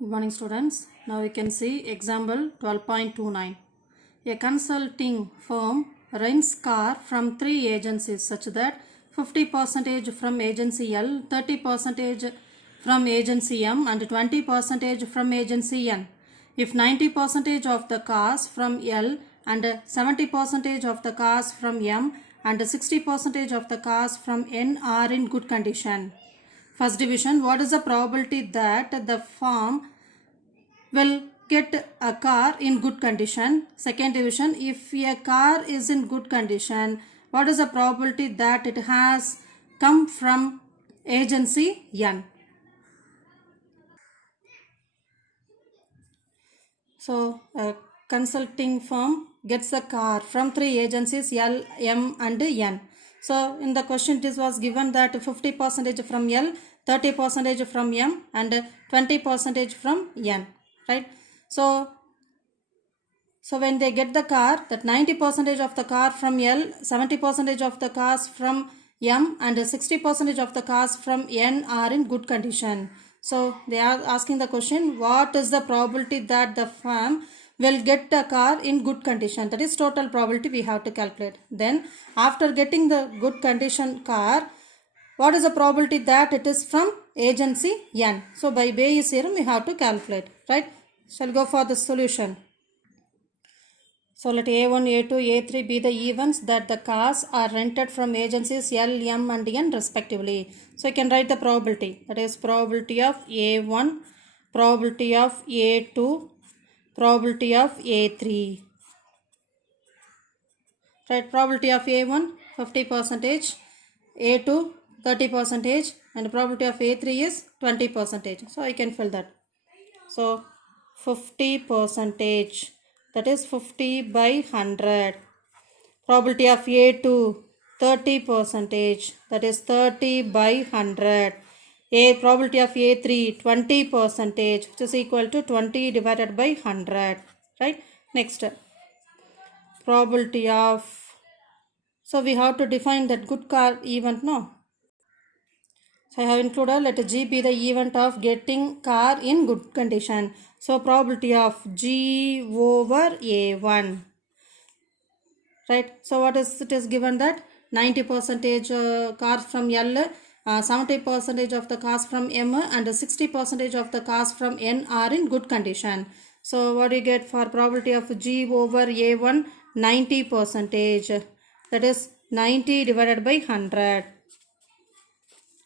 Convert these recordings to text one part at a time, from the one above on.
Good morning, students. Now we can see example 12.29. A consulting firm rents car from three agencies such that 50% from agency L, 30% from agency M and 20% from agency N. If 90% of the cars from L and 70% of the cars from M and 60% of the cars from N are in good condition. First division, what is the probability that the firm will get a car in good condition? Second division, if a car is in good condition, what is the probability that it has come from agency N? So, a consulting firm gets a car from three agencies L, M and N. So, in the question it was given that 50% from L, 30% from M and 20% from N, right? So when they get the car, that 90% of the car from L, 70% of the cars from M and 60% of the cars from N are in good condition. So they are asking the question, what is the probability that the firm will get the car in good condition? That is total probability we have to calculate. Then after getting the good condition car, what is the probability that it is from agency N? So by Bayes' theorem we have to calculate, right? Shall go for the solution. So let A1, A2, A3 be the events that the cars are rented from agencies L, M and N respectively. So I can write the probability. That is probability of A1, probability of A2, probability of A3. Right, probability of A1 50%, A2 30% and probability of A3 is 20%. So I can fill that. So 50%, that is 50 by 100. Probability of A2 30%, that is 30 by 100. Probability of A3 20%, which is equal to 20 divided by 100. Right? Next, probability of, so we have to define that good car event, no? So I have included, let G be the event of getting car in good condition. So probability of G over A1. Right. So what is it is given that 90% cars from L, 70% of the cars from M and 60% of the cars from N are in good condition. So what do you get for probability of G over A1? 90%. That is 90 divided by 100.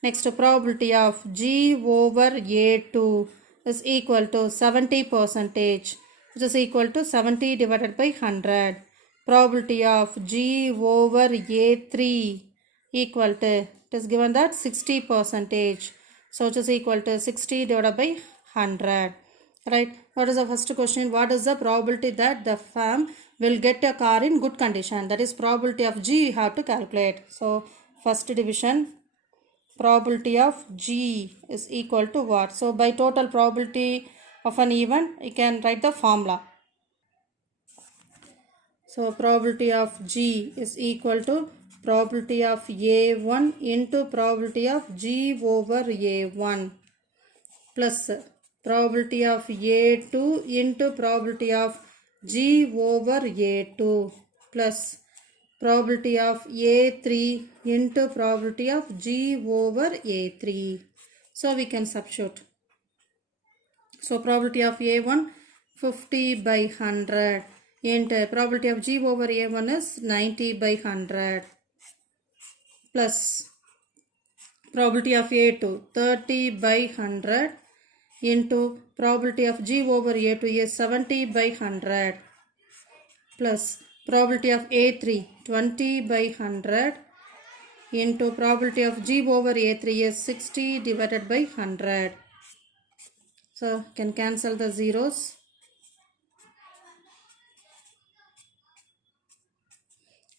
Next, probability of G over A2 is equal to 70%, which is equal to 70 divided by 100. Probability of G over A3 equal to, it is given that 60%. So which is equal to 60 divided by 100. Right. What is the first question? What is the probability that the firm will get a car in good condition? That is probability of G you have to calculate. So first division, probability of G is equal to what? So by total probability of an event, you can write the formula. So probability of G is equal to probability of A1 into probability of G over A1 plus probability of A2 into probability of G over A2 plus probability of A3 into probability of G over A3. So we can substitute. So probability of A1 50 by 100 into probability of G over A1 is 90 by 100 plus probability of A2 30 by 100 into probability of G over A2 is 70 by 100 plus probability of A3 20 by 100 into probability of G over A3 is 60 divided by 100. So can cancel the zeros.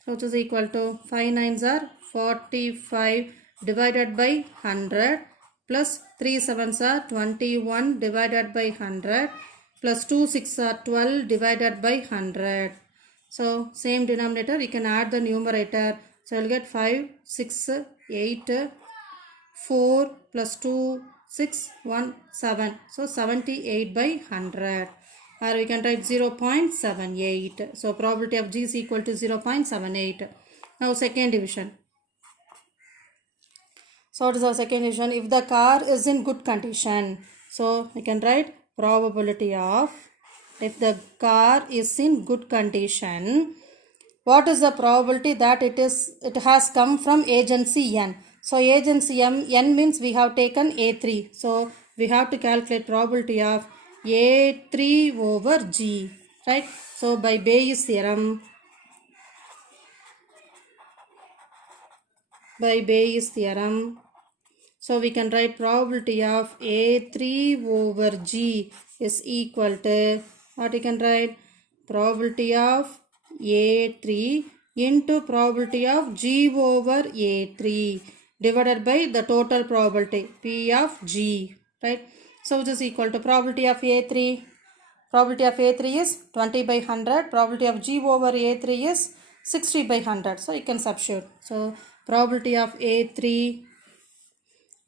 So which is equal to 5 nines are 45 divided by 100 plus 3 sevens are 21 divided by 100 plus 2 6 are 12 divided by 100. So same denominator, you can add the numerator. So you'll get 5, 6, 8, 4 plus 2, 617. So 78 by 100. Or we can write 0.78. So probability of G is equal to 0.78. Now second division. So what is our second division? If the car is in good condition, so we can write probability of, if the car is in good condition, what is the probability that it has come from agency N? So agency N means we have taken A3. So we have to calculate probability of A3 over G, right? So by Bayes theorem, so we can write probability of A3 over G is equal to, what we can write? Probability of A3 into probability of G over A3 divided by the total probability P of G, right? So which is equal to probability of A3. Probability of A3 is 20 by 100. Probability of G over A3 is 60 by 100. So you can substitute. So probability of A3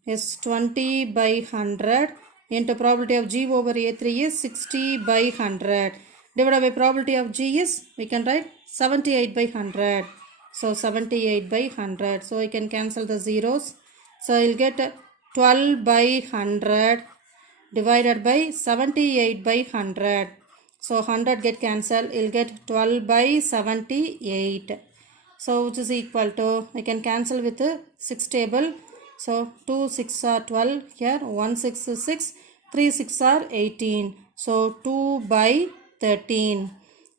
is 20 by 100 into probability of G over A3 is 60 by 100 divided by probability of G is, we can write 78 by 100. So 78 by 100. So I can cancel the zeros. So you'll get 12 by 100 divided by 78 by 100. So 100 get cancelled. You'll get 12 by 78. So which is equal to, we can cancel with the 6 table. So 2 6 are 12 here, 1 6 is 6, 3 6 are 18. So 2 by 13.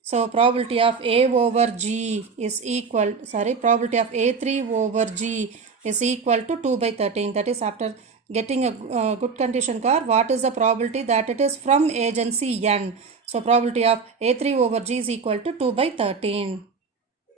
So probability of A over G is equal, probability of A3 over G is equal to 2 by 13. That is, after getting a good condition car, what is the probability that it is from agency N? So probability of A3 over G is equal to 2 by 13.